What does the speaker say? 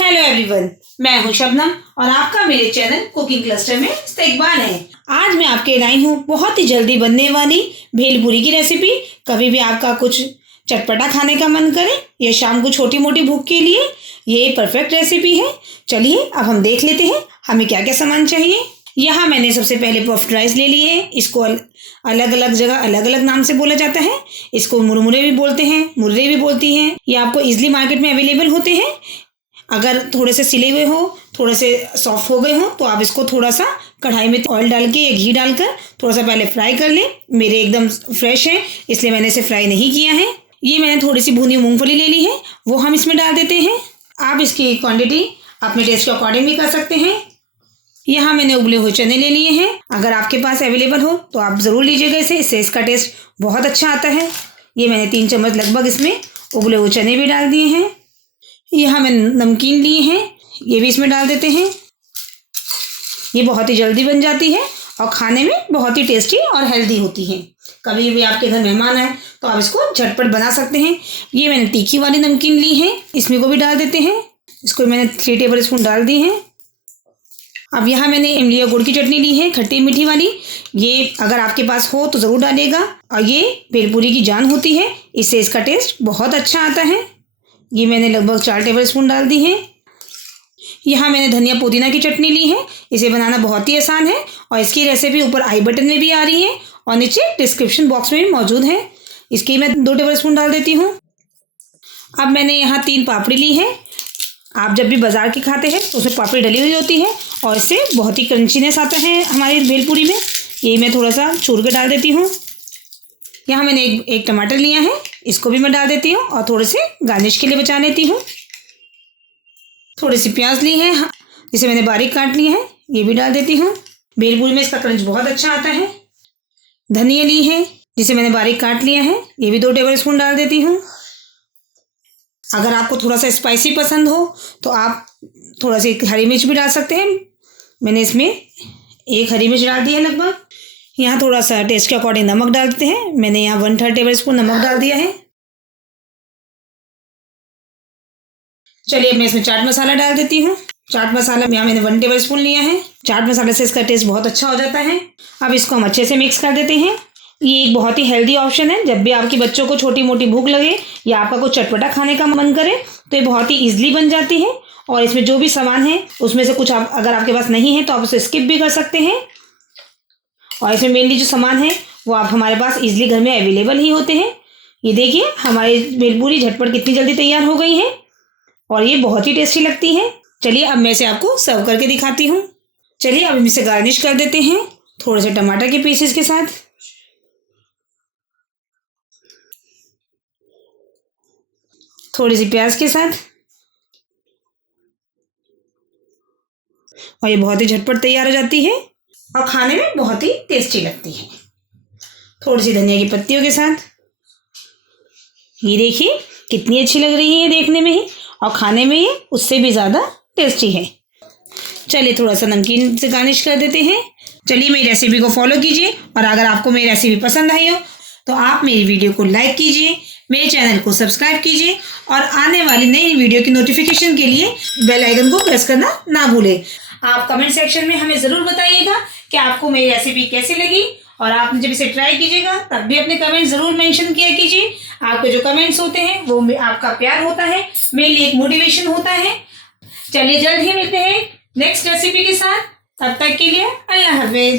Hello everyone, मैं हूं शबनम और आपका मेरे चैनल कुकिंग क्लस्टर में इस्तकबाल है। आज मैं आपके लाई हूं बहुत ही जल्दी बनने वाली भेलपूरी की रेसिपी। कभी भी आपका कुछ चटपटा खाने का मन करे या शाम को छोटी मोटी भूख के लिए ये परफेक्ट रेसिपी है। चलिए अब हम देख लेते हैं हमें क्या क्या सामान चाहिए। यहाँ मैंने सबसे पहले पफ्ड राइस ले लिए हैं। इसको अलग अलग जगह अलग अलग नाम से बोला जाता है। इसको मुरमुरे भी बोलते हैं, मुर्रे भी बोलती हैं। ये आपको इजीली मार्केट में अवेलेबल होते हैं। अगर थोड़े से सिले हुए हो, थोड़े से सॉफ्ट हो गए हो तो आप इसको थोड़ा सा कढ़ाई में ऑयल डाल के या घी डालकर थोड़ा सा पहले फ्राई कर लें। मेरे एकदम फ्रेश है इसलिए मैंने इसे फ्राई नहीं किया है। ये मैंने थोड़ी सी भुनी मूंगफली ले ली है, वो हम इसमें डाल देते हैं। आप इसकी क्वांटिटी अपने टेस्ट के अकॉर्डिंग भी कर सकते हैं। यहाँ मैंने उबले हुए चने ले लिए हैं। अगर आपके पास अवेलेबल हो तो आप ज़रूर लीजिएगा इससे इसका टेस्ट बहुत अच्छा आता है। ये मैंने 3 चम्मच लगभग इसमें उबले हुए चने भी डाल दिए हैं। यहाँ मैंने नमकीन लिए हैं, ये भी इसमें डाल देते हैं। ये बहुत ही जल्दी बन जाती है और खाने में बहुत ही टेस्टी और हेल्दी होती है। कभी भी आपके घर मेहमान आए तो आप इसको झटपट बना सकते हैं। ये मैंने तीखी वाली नमकीन ली है, इसमें को भी डाल देते हैं। इसको मैंने 3 टेबल स्पून डाल दी हैं। अब यहाँ मैंने इमली और गुड़ की चटनी ली है, खट्टी मीठी वाली। ये अगर आपके पास हो तो ज़रूर डालिएगा और ये भेलपूरी की जान होती है, इससे इसका टेस्ट बहुत अच्छा आता है। ये मैंने लगभग 4 टेबल स्पून डाल दी है। यहाँ मैंने धनिया पुदीना की चटनी ली है। इसे बनाना बहुत ही आसान है और इसकी रेसिपी ऊपर आई बटन में भी आ रही है और नीचे डिस्क्रिप्शन बॉक्स में भी मौजूद है। इसकी मैं 2 टेबल स्पून डाल देती हूँ। अब मैंने यहाँ 3 पापड़ी ली है। आप जब भी बाज़ार की खाते हैं तो उसमें पापड़ी डली हुई होती है और इससे बहुत ही क्रंचीनेस आता है हमारी भेलपूरी में। ये मैं थोड़ा सा चूर के डाल देती हूँ। यहाँ मैंने एक टमाटर लिया है, इसको भी मैं डाल देती हूँ और थोड़े से गार्निश के लिए बचा लेती हूँ। थोड़ी सी प्याज ली है जिसे मैंने बारीक काट लिया है, ये भी डाल देती हूँ। भेलपूरी में इसका क्रंच बहुत अच्छा आता है। धनिया ली है जिसे मैंने बारीक काट लिया है, ये भी 2 टेबल स्पून डाल देती हूँ। अगर आपको थोड़ा सा स्पाइसी पसंद हो तो आप थोड़ा सी हरी मिर्च भी डाल सकते हैं। मैंने इसमें 1 हरी मिर्च डाल दी है लगभग। यहाँ थोड़ा सा टेस्ट के अकॉर्डिंग नमक डाल देते हैं। मैंने यहाँ 1/3 टेबल स्पून नमक डाल दिया है। चलिए अब मैं इसमें चाट मसाला डाल देती हूँ। चाट मसाला यहाँ मैंने 1 टेबल स्पून लिया है। चाट मसाले से इसका टेस्ट बहुत अच्छा हो जाता है। अब इसको हम अच्छे से मिक्स कर देते हैं। ये एक बहुत ही हेल्दी ऑप्शन है। जब भी आपके बच्चों को छोटी मोटी भूख लगे या आपका कुछ चटपटा खाने का मन करे तो ये बहुत ही ईजिली बन जाती है। और इसमें जो भी सामान है उसमें से कुछ अगर आपके पास नहीं है तो आप उसे स्किप भी कर सकते हैं। और इसमें मेनली जो सामान है वो आप हमारे पास इजीली घर में अवेलेबल ही होते हैं। ये देखिए हमारी भेलपूरी झटपट कितनी जल्दी तैयार हो गई है और ये बहुत ही टेस्टी लगती है। चलिए अब मैं इसे आपको सर्व करके दिखाती हूँ। चलिए अब हम इसे गार्निश कर देते हैं थोड़े से टमाटर के पीसेस के साथ। थोड़ी सी प्याज के साथ। और ये बहुत ही झटपट तैयार हो जाती है और खाने में बहुत ही टेस्टी लगती है। थोड़ी सी धनिया की पत्तियों के साथ। ये देखिए कितनी अच्छी लग रही है देखने में ही और खाने में ये उससे भी ज़्यादा टेस्टी है। चलिए थोड़ा सा नमकीन से गार्निश कर देते हैं। चलिए मेरी रेसिपी को फॉलो कीजिए और अगर आपको मेरी रेसिपी पसंद आई हो तो आप मेरी वीडियो को लाइक कीजिए, मेरे चैनल को सब्सक्राइब कीजिए और आने वाली नई वीडियो की नोटिफिकेशन के लिए बेल आइकन को प्रेस करना ना भूलें। आप कमेंट सेक्शन में हमें ज़रूर बताइएगा कि आपको मेरी रेसिपी कैसी लगी और आप जब इसे ट्राई कीजिएगा तब भी अपने कमेंट ज़रूर मेंशन किया कीजिए। आपके जो कमेंट्स होते हैं वो आपका प्यार होता है, मेरे लिए एक मोटिवेशन होता है। चलिए जल्द ही मिलते हैं नेक्स्ट रेसिपी के साथ। तब तक के लिए अल्लाह हाफिज़।